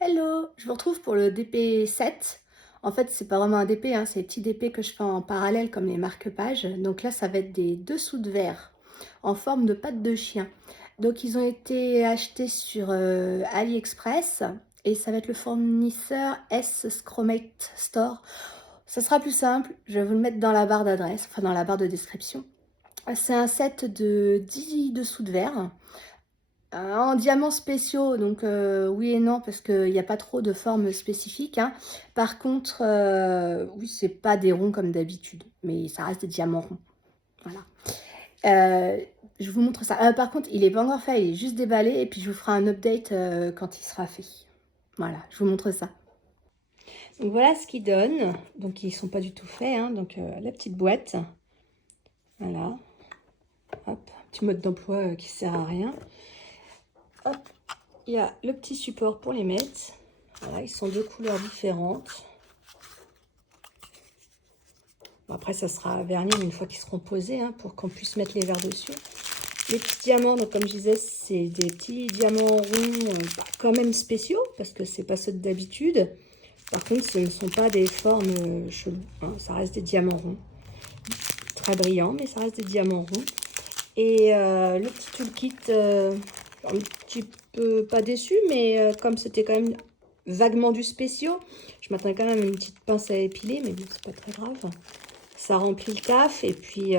Hello, je vous retrouve pour le DP7. En fait, c'est pas vraiment un DP, hein, c'est des petits DP que je fais en parallèle comme les marque-pages. Donc là, ça va être des dessous de verre en forme de pattes de chien. Donc ils ont été achetés sur AliExpress et ça va être le fournisseur S Scromate Store. Ça sera plus simple, je vais vous le mettre dans la barre d'adresse, enfin dans la barre de description. C'est un set de 10 dessous de verre. En diamants spéciaux, donc oui et non, parce qu'il y a pas trop de formes spécifiques, hein. Par contre, oui, c'est pas des ronds comme d'habitude, mais ça reste des diamants ronds, voilà. Je vous montre ça. Par contre, il est pas encore fait, il est juste déballé et puis je vous ferai un update, quand il sera fait. Voilà, je vous montre ça. Donc voilà ce qu'ils donnent. Donc ils sont pas du tout faits, hein, donc la petite boîte. Voilà. Hop, petit mode d'emploi, qui sert à rien. Hop. Il y a le petit support pour les mettre. Voilà, ils sont de couleurs différentes. Bon, après, ça sera verni une fois qu'ils seront posés, hein, pour qu'on puisse mettre les verres dessus. Les petits diamants, donc comme je disais, c'est des petits diamants ronds, quand même spéciaux, parce que c'est pas ceux d'habitude. Par contre, ce ne sont pas des formes cheloues, hein, ça reste des diamants ronds. Très brillants, mais ça reste des diamants ronds. Et le petit toolkit, un petit peu pas déçu, mais comme c'était quand même vaguement du spéciaux, je m'attendais quand même à une petite pince à épiler, mais bon, c'est pas très grave. Ça remplit le taf, et puis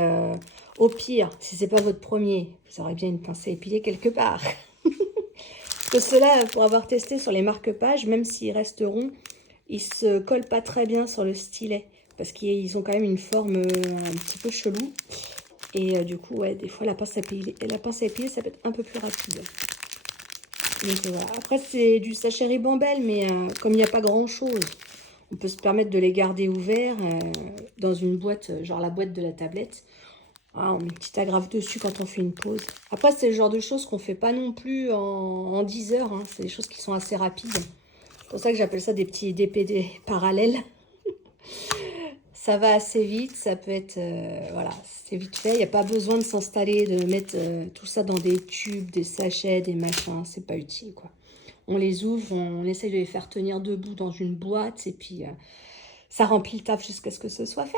au pire, si c'est pas votre premier, vous aurez bien une pince à épiler quelque part. Parce que ceux-là, pour avoir testé sur les marque-pages, même s'ils restent ronds, ils se collent pas très bien sur le stylet, parce qu'ils ont quand même une forme un petit peu chelou. Et du coup, ouais, des fois, la pince à épiler, ça peut être un peu plus rapide. Donc voilà. Après, c'est du sachet Ribambelle, mais comme il n'y a pas grand-chose, on peut se permettre de les garder ouverts dans une boîte, genre la boîte de la tablette. Ah, on met une petite agrafe dessus quand on fait une pause. Après, c'est le genre de choses qu'on fait pas non plus en 10 heures, hein. C'est des choses qui sont assez rapides. C'est pour ça que j'appelle ça des petits DPD parallèles. Ça va assez vite, ça peut être, voilà, c'est vite fait. Il n'y a pas besoin de s'installer, de mettre tout ça dans des tubes, des sachets, des machins. C'est pas utile, quoi. On les ouvre, on essaye de les faire tenir debout dans une boîte et puis ça remplit le taf jusqu'à ce que ce soit fait.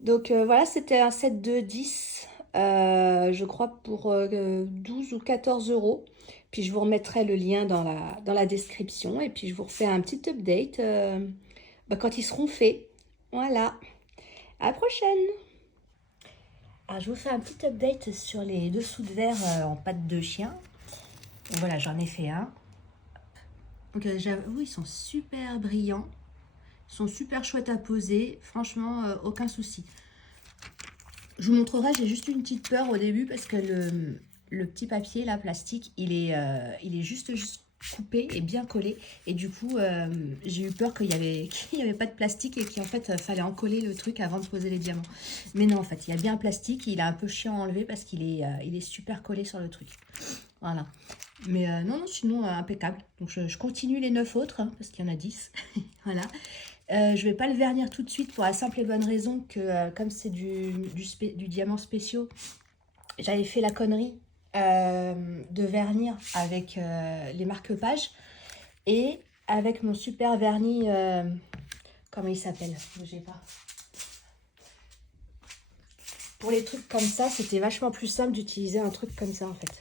Donc voilà, c'était un set de 10, je crois pour 12 ou 14 euros. Puis je vous remettrai le lien dans la description et puis je vous refais un petit update quand ils seront faits. Voilà, à la prochaine! Alors, je vous fais un petit update sur les dessous de verre en pâte de chien. Donc, voilà, j'en ai fait un. Donc, j'avoue, ils sont super brillants. Ils sont super chouettes à poser. Franchement, aucun souci. Je vous montrerai, j'ai juste une petite peur au début parce que le petit papier, là, plastique, il est juste coupé et bien collé. Et du coup, j'ai eu peur qu'il y avait pas de plastique et qu'en fait, fallait en coller le truc avant de poser les diamants. Mais non, en fait, il y a bien un plastique. Il est un peu chiant à enlever parce il est super collé sur le truc. Voilà. Mais non, non, sinon, impeccable. Donc, je continue les 9 autres, hein, parce qu'il y en a 10. Voilà. Je vais pas le vernir tout de suite pour la simple et bonne raison que comme c'est du diamant spéciaux, j'avais fait la connerie de vernir avec les marque-pages et avec mon super vernis, comment il s'appelle? Bougez pas. Pour les trucs comme ça, c'était vachement plus simple d'utiliser un truc comme ça en fait.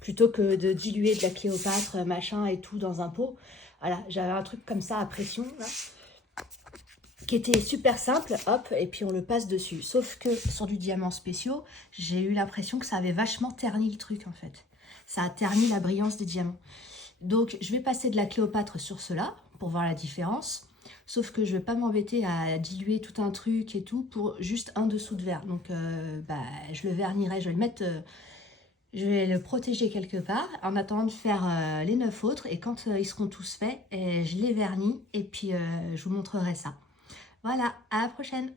Plutôt que de diluer de la Cléopâtre, machin et tout dans un pot. Voilà, j'avais un truc comme ça à pression là, qui était super simple, hop, et puis on le passe dessus. Sauf que sur du diamant spéciaux, j'ai eu l'impression que ça avait vachement terni le truc en fait. Ça a terni la brillance des diamants. Donc je vais passer de la Cléopâtre sur cela pour voir la différence. Sauf que je vais pas m'embêter à diluer tout un truc et tout pour juste un dessous de verre. Donc je le vernirai, je vais le mettre, je vais le protéger quelque part en attendant de faire les 9 autres. Et quand ils seront tous faits, je les vernis et puis je vous montrerai ça. Voilà, à la prochaine!